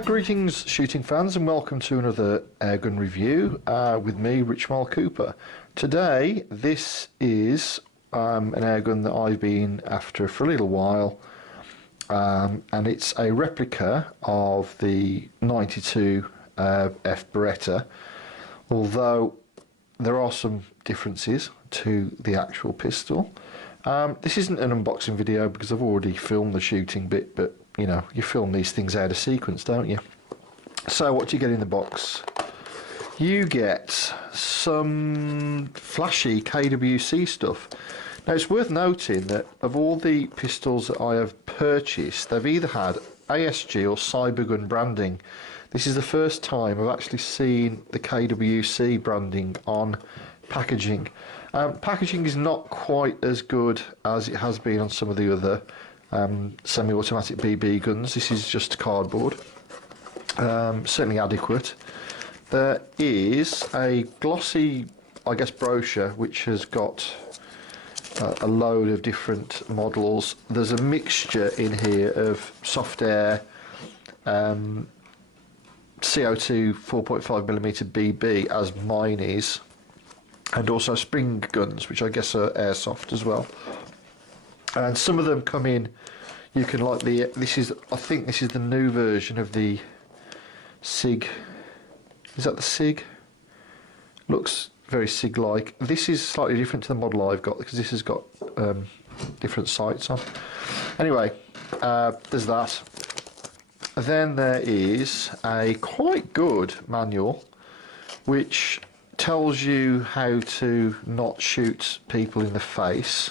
Greetings shooting fans, and welcome to another airgun review with me, Richmal Cooper. Today this is an airgun that I've been after for a little while, and it's a replica of the 92 F Beretta, although there are some differences to the actual pistol. This isn't an unboxing video because I've already filmed the shooting bit, but you know, you film these things out of sequence, don't you? So what do you get in the box? You get some flashy KWC stuff. Now it's worth noting that of all the pistols that I have purchased, they've either had ASG or Cybergun branding. This is the first time I've actually seen the KWC branding on packaging. Packaging is not quite as good as it has been on some of the other semi-automatic BB guns. This is just cardboard, certainly adequate. There is a glossy, I guess, brochure which has got a load of different models. There's a mixture in here of soft air, CO2 4.5mm BB, as mine is, and also spring guns, which I guess are airsoft as well. And some of them come in, you can like the, I think this is the new version of the Sig, is that the Sig? Looks very Sig-like. This is slightly different to the model I've got because this has got different sights on. Anyway, there's that. Then there is a quite good manual which tells you how to not shoot people in the face.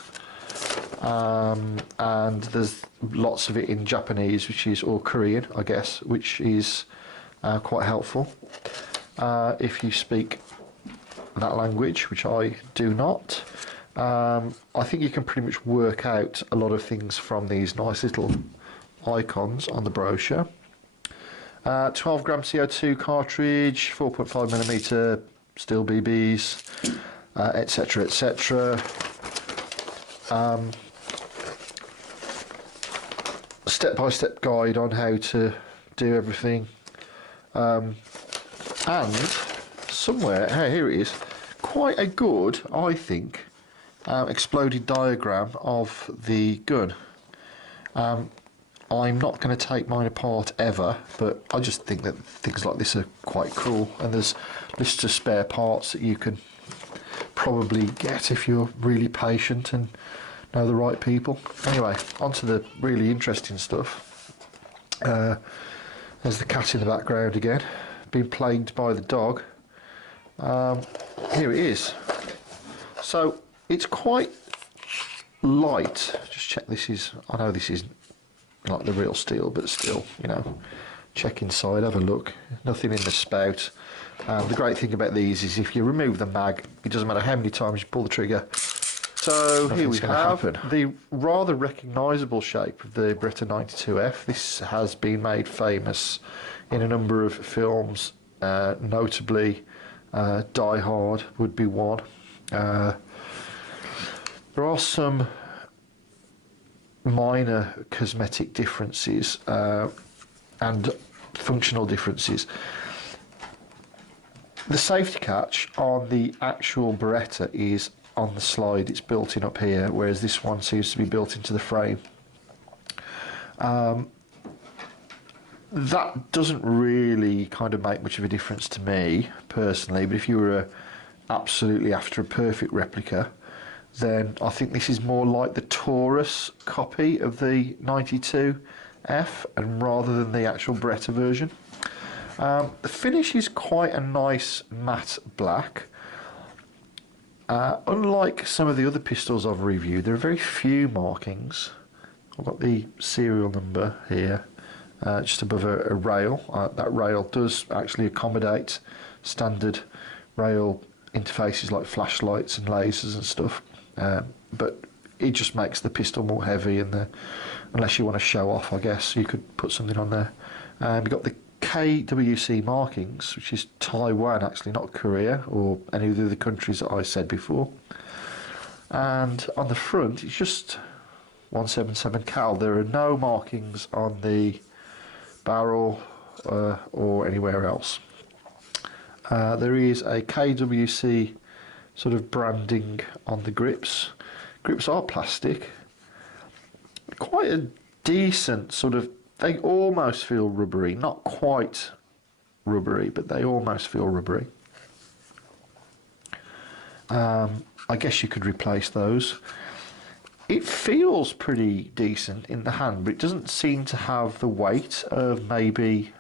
And there's lots of it in Japanese, which is, or Korean, I guess, which is quite helpful if you speak that language, which I do not. I think you can pretty much work out a lot of things from these nice little icons on the brochure. 12 gram CO2 cartridge, 4.5mm steel BBs, etc, etc. Step-by-step guide on how to do everything, and somewhere, here it is, quite a good, I think, exploded diagram of the gun. I'm not going to take mine apart ever, but I just think that things like this are quite cool, and there's lists of spare parts that you can probably get if you're really patient and know the right people. Anyway, on to the really interesting stuff. There's the cat in the background again, being plagued by the dog. Here it is. So it's quite light. Just check this is, I know this isn't like the real steel, but still, you know, check inside, have a look. Nothing in the spout. The great thing about these is if you remove the mag, it doesn't matter how many times you pull the trigger. So here we have the rather recognisable shape of the Beretta 92F. This has been made famous in a number of films, notably Die Hard would be one. There are some minor cosmetic differences and functional differences. The safety catch on the actual Beretta is on the slide, it's built in up here, whereas this one seems to be built into the frame. That doesn't really kind of make much of a difference to me personally, but if you were absolutely after a perfect replica, then I think this is more like the Taurus copy of the 92F, and rather than the actual Beretta version. The finish is quite a nice matte black. Unlike some of the other pistols I've reviewed, there are very few markings. I've got the serial number here, just above a rail. That rail does actually accommodate standard rail interfaces like flashlights and lasers and stuff, but it just makes the pistol more heavy, and unless you want to show off, I guess, you could put something on there. You've got the KWC markings, which is Taiwan actually, not Korea or any of the other countries that I said before. And on the front it's just 177 cal. There are no markings on the barrel, or anywhere else. There is a KWC sort of branding on the grips. Grips are plastic. Quite a decent sort of, they almost feel rubbery, not quite rubbery, but they almost feel rubbery. I guess you could replace those. It feels pretty decent in the hand, but it doesn't seem to have the weight of maybe,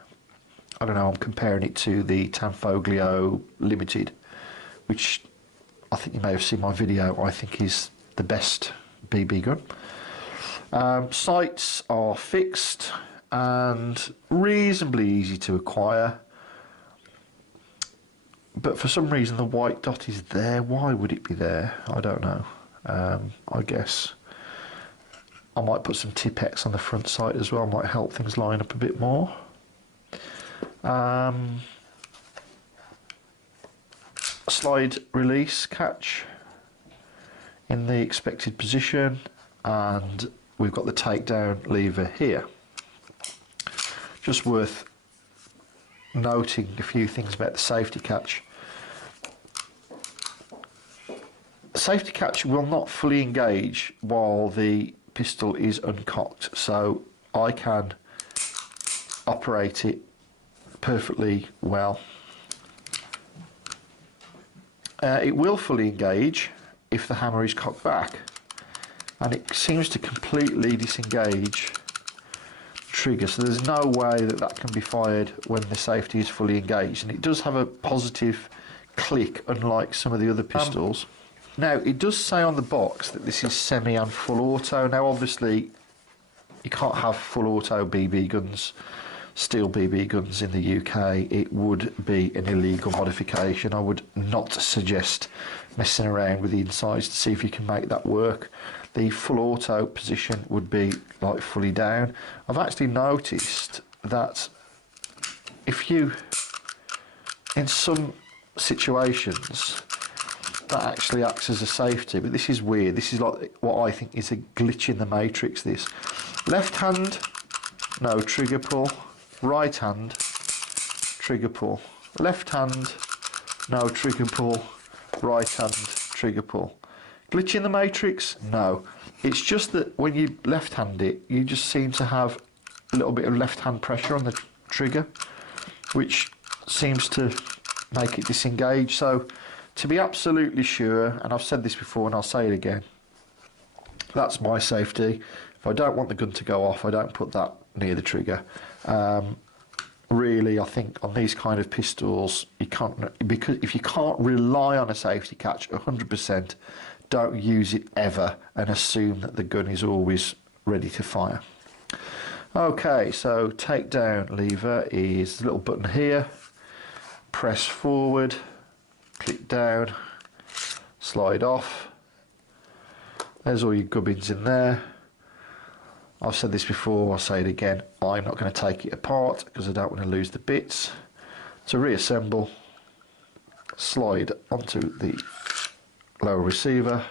I don't know, I'm comparing it to the Tanfoglio Limited, which I think you may have seen my video, I think is the best BB gun. Sights are fixed and reasonably easy to acquire, but for some reason the white dot is there. Why would it be there? I don't know. I guess I might put some Tipex on the front sight as well, might help things line up a bit more. Slide release catch in the expected position, and we've got the takedown lever here. Just worth noting a few things about the safety catch. The safety catch will not fully engage while the pistol is uncocked, so I can operate it perfectly well. It will fully engage if the hammer is cocked back, and it seems to completely disengage trigger, so there's no way that that can be fired when the safety is fully engaged, and it does have a positive click unlike some of the other pistols. Now it does say on the box that this is semi and full auto. Now obviously you can't have full auto BB guns, steel BB guns in the UK. It would be an illegal modification. I would not suggest messing around with the insides to see if you can make that work. The full auto position would be like fully down. I've actually noticed that if you, in some situations, that actually acts as a safety, but this is weird. This is like what I think is a glitch in the matrix. This left hand, no trigger pull, right hand, trigger pull, left hand, no trigger pull, right hand, trigger pull. Glitch in the matrix? No. It's just that when you left hand it, you just seem to have a little bit of left hand pressure on the trigger, which seems to make it disengage. So to be absolutely sure, and I've said this before and I'll say it again, that's my safety. If I don't want the gun to go off, I don't put that near the trigger. Really, I think on these kind of pistols, you can't, because if you can't rely on a safety catch 100%, don't use it ever and assume that the gun is always ready to fire. Okay, so takedown lever is the little button here. Press forward, click down, slide off. There's all your gubbins in there. I've said this before, I'll say it again, I'm not going to take it apart because I don't want to lose the bits. To reassemble, slide onto the lower receiver,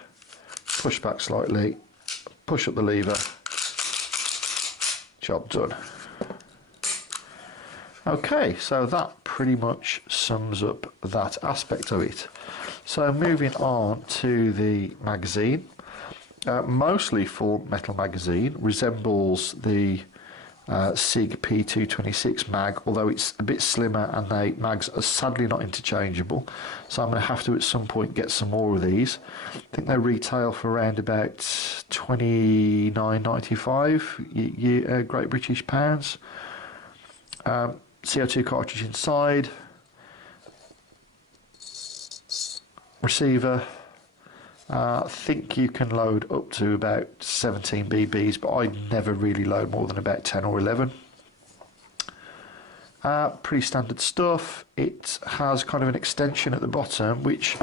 push back slightly, push up the lever, job done. Okay, so that pretty much sums up that aspect of it. So moving on to the magazine. Mostly full metal magazine, resembles the Sig P226 mag, although it's a bit slimmer and the mags are sadly not interchangeable, so I'm going to have to at some point get some more of these. I think they retail for around about £29.95 Great British pounds. CO2 cartridge inside, receiver. I think you can load up to about 17 BBs, but I never really load more than about 10 or 11. Pretty standard stuff. It has kind of an extension at the bottom, which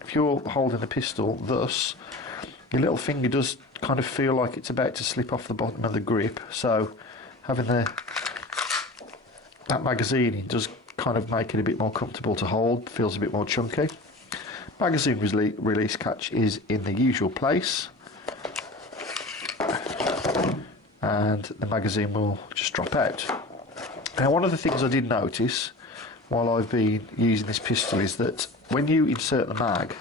if you're holding the pistol thus, your little finger does kind of feel like it's about to slip off the bottom of the grip, so having that magazine in does kind of make it a bit more comfortable to hold, feels a bit more chunky. Magazine release catch is in the usual place, and the magazine will just drop out. Now, one of the things I did notice while I've been using this pistol is that when you insert the mag,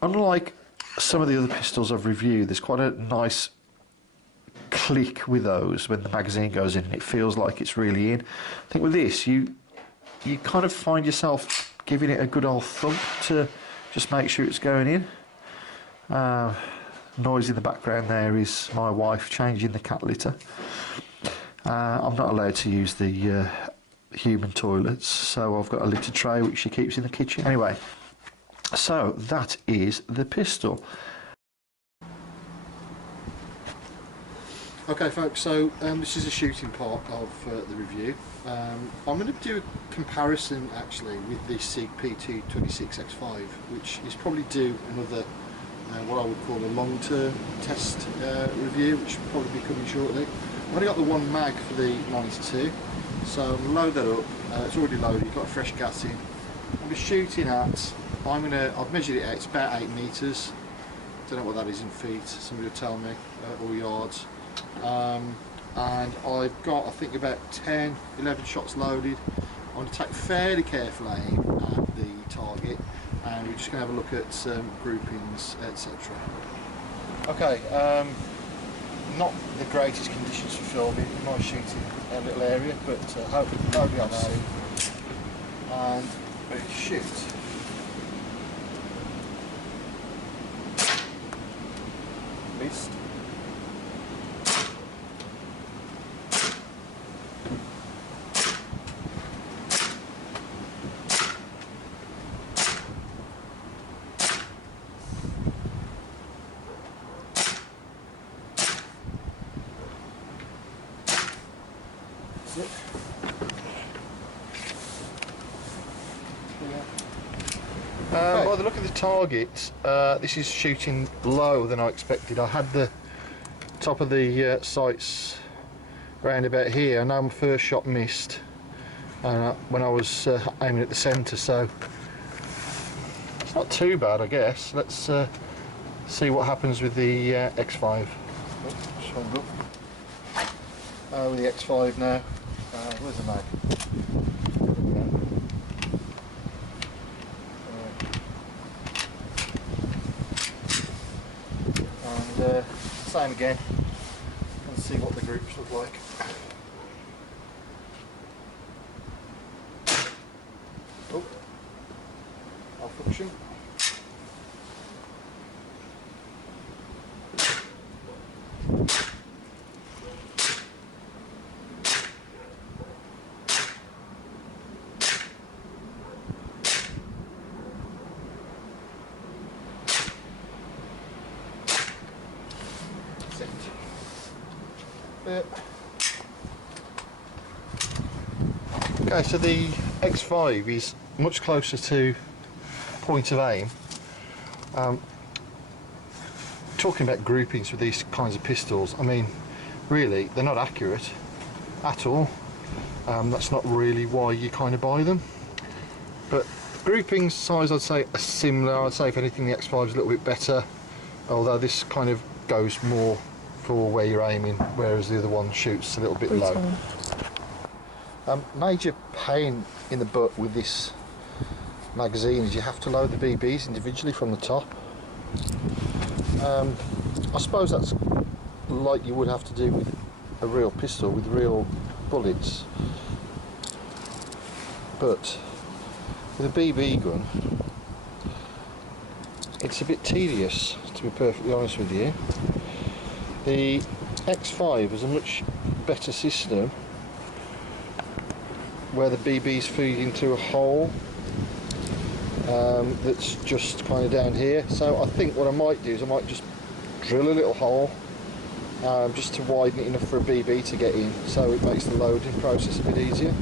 unlike some of the other pistols I've reviewed, there's quite a nice click with those when the magazine goes in and it feels like it's really in. I think with this you kind of find yourself giving it a good old thump to just make sure it's going in. Noise in the background there is my wife changing the cat litter. I'm not allowed to use the human toilets, so I've got a litter tray which she keeps in the kitchen. Anyway, so that is the pistol. Okay folks, so this is a shooting part of the review. I'm going to do a comparison actually with the Sig P226 X5, which is probably due another what I would call a long-term test review, which will probably be coming shortly. I've only got the one mag for the 92, so I'm going to load that up. It's already loaded, you've got a fresh gas in. I'll be shooting at, I've measured it out, it's about 8 metres. Don't know what that is in feet, somebody will tell me, or yards. And I've got, I think, about 10, 11 shots loaded. I'm going to take fairly careful aim at the target, and we're just going to have a look at some groupings, etc. Okay, not the greatest conditions for filming, nice shooting a little area, but hopefully I'll see. And ready to shoot. Missed. By the look of the target, this is shooting lower than I expected. I had the top of the sights round about here. I know my first shot missed when I was aiming at the centre, so it's not too bad, I guess. Let's see what happens with the X5. With the X5 now. Where's the mag? And same again. Let's see what the groups look like. Oh, malfunction. Okay, so the X5 is much closer to point of aim. Talking about groupings with these kinds of pistols, I mean, really, they're not accurate at all. That's not really why you kind of buy them. But grouping size, I'd say, are similar. I'd say, if anything, the X5 is a little bit better, although this kind of goes more for where you're aiming, whereas the other one shoots a little bit low. Major pain in the butt with this magazine is you have to load the BBs individually from the top. I suppose that's like you would have to do with a real pistol with real bullets, but with a BB gun it's a bit tedious, to be perfectly honest with you. The X5 is a much better system where the BBs feed into a hole that's just kind of down here. So I think what I might do is I might just drill a little hole just to widen it enough for a BB to get in, so it makes the loading process a bit easier.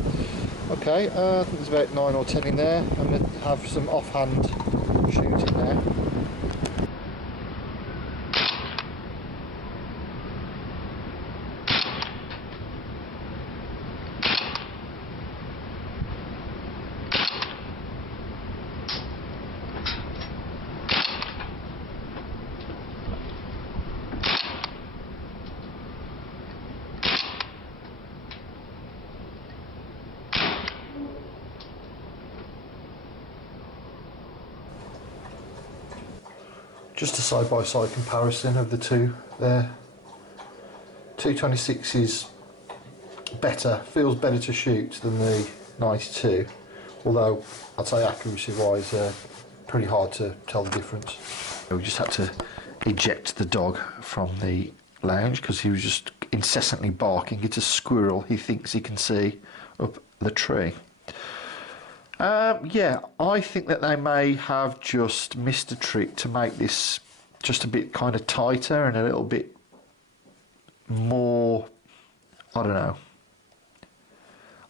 Okay, I think there's about 9 or 10 in there. I'm going to have some offhand shooting now. just a side-by-side comparison of the two there. 226 is better, feels better to shoot than the 92, although I'd say accuracy wise pretty hard to tell the difference. We just had to eject the dog from the lounge because he was just incessantly barking. It's a squirrel he thinks he can see up the tree. Yeah, I think that they may have just missed a trick to make this just a bit kind of tighter and a little bit more, I don't know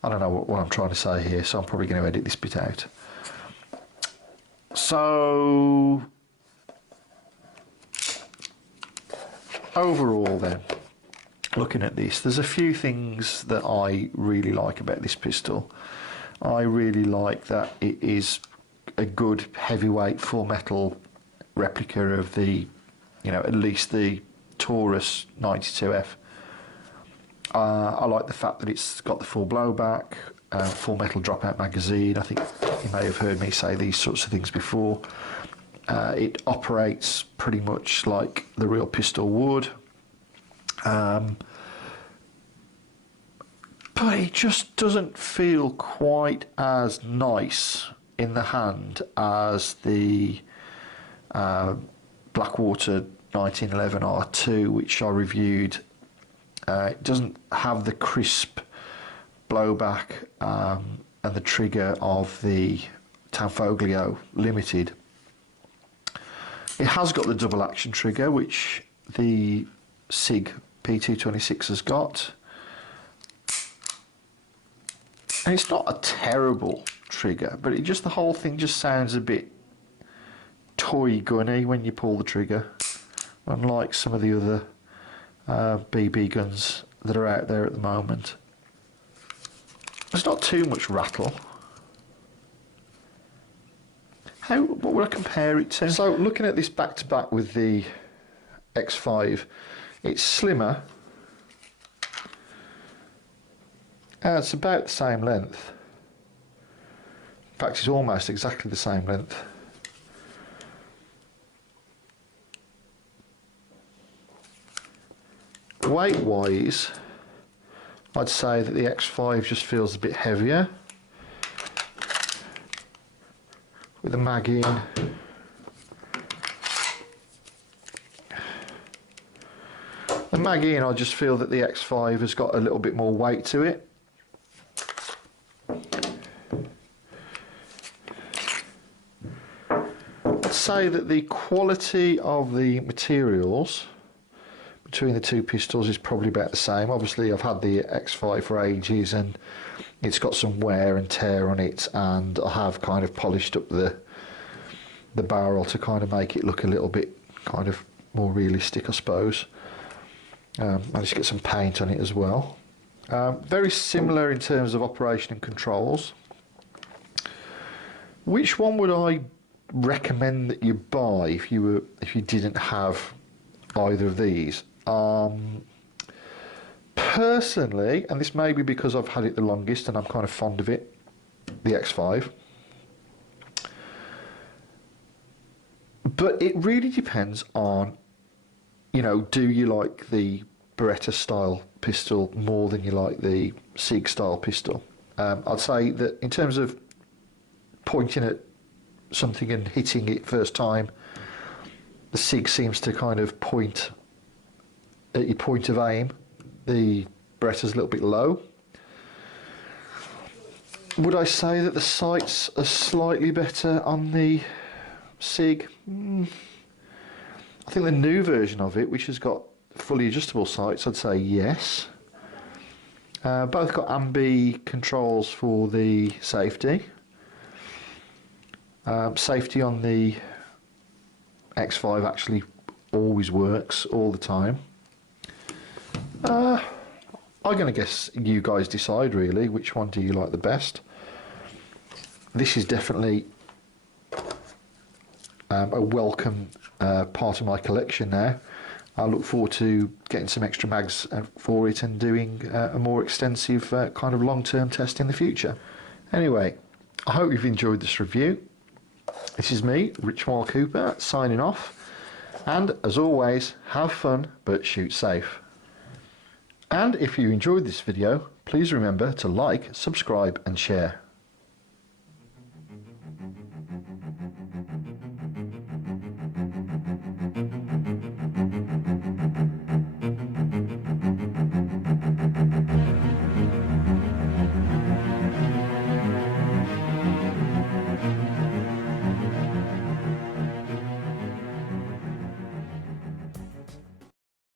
what I'm trying to say here, so I'm probably going to edit this bit out. So overall then, looking at this, there's a few things that I really like about this pistol. I really like that it is a good heavyweight full metal replica of the, you know, at least the Taurus 92F. I like the fact that it's got the full blowback, full metal dropout magazine. I think you may have heard me say these sorts of things before. It operates pretty much like the real pistol would. But it just doesn't feel quite as nice in the hand as the Blackwater 1911 R2, which I reviewed. It doesn't have the crisp blowback and the trigger of the Tanfoglio Limited. It has got the double action trigger, which the Sig P226 has got. And it's not a terrible trigger, but the whole thing just sounds a bit toy gunny when you pull the trigger, unlike some of the other BB guns that are out there at the moment. There's not too much rattle. What would I compare it to? So looking at this back to back with the X5, it's slimmer. It's about the same length. In fact, it's almost exactly the same length. Weight-wise, I'd say that the X5 just feels a bit heavier. With the mag in. The mag in, I just feel that the X5 has got a little bit more weight to it. I'd say that the quality of the materials between the two pistols is probably about the same. Obviously I've had the X5 for ages and it's got some wear and tear on it, and I have kind of polished up the barrel to kind of make it look a little bit kind of more realistic, I suppose. Managed to get some paint on it as well. Very similar in terms of operation and controls. Which one would I recommend that you buy if you didn't have either of these? Personally, and this may be because I've had it the longest and I'm kind of fond of it, the X5. But it really depends on, you know, do you like the Beretta style pistol more than you like the Sig style pistol? I'd say that in terms of pointing at something and hitting it first time, the Sig seems to kind of point at your point of aim. The Beretta's a little bit low. Would I say that the sights are slightly better on the Sig? I think the new version of it, which has got fully adjustable sights, I'd say yes. Both got ambi controls for the safety. Safety on the X5 actually always works all the time. I'm going to guess you guys decide really, which one do you like the best. This is definitely a welcome part of my collection now. I look forward to getting some extra mags for it and doing a more extensive kind of long-term test in the future. Anyway, I hope you've enjoyed this review. This is me, Rich Cooper, signing off. And as always, have fun but shoot safe. And if you enjoyed this video, please remember to like, subscribe and share.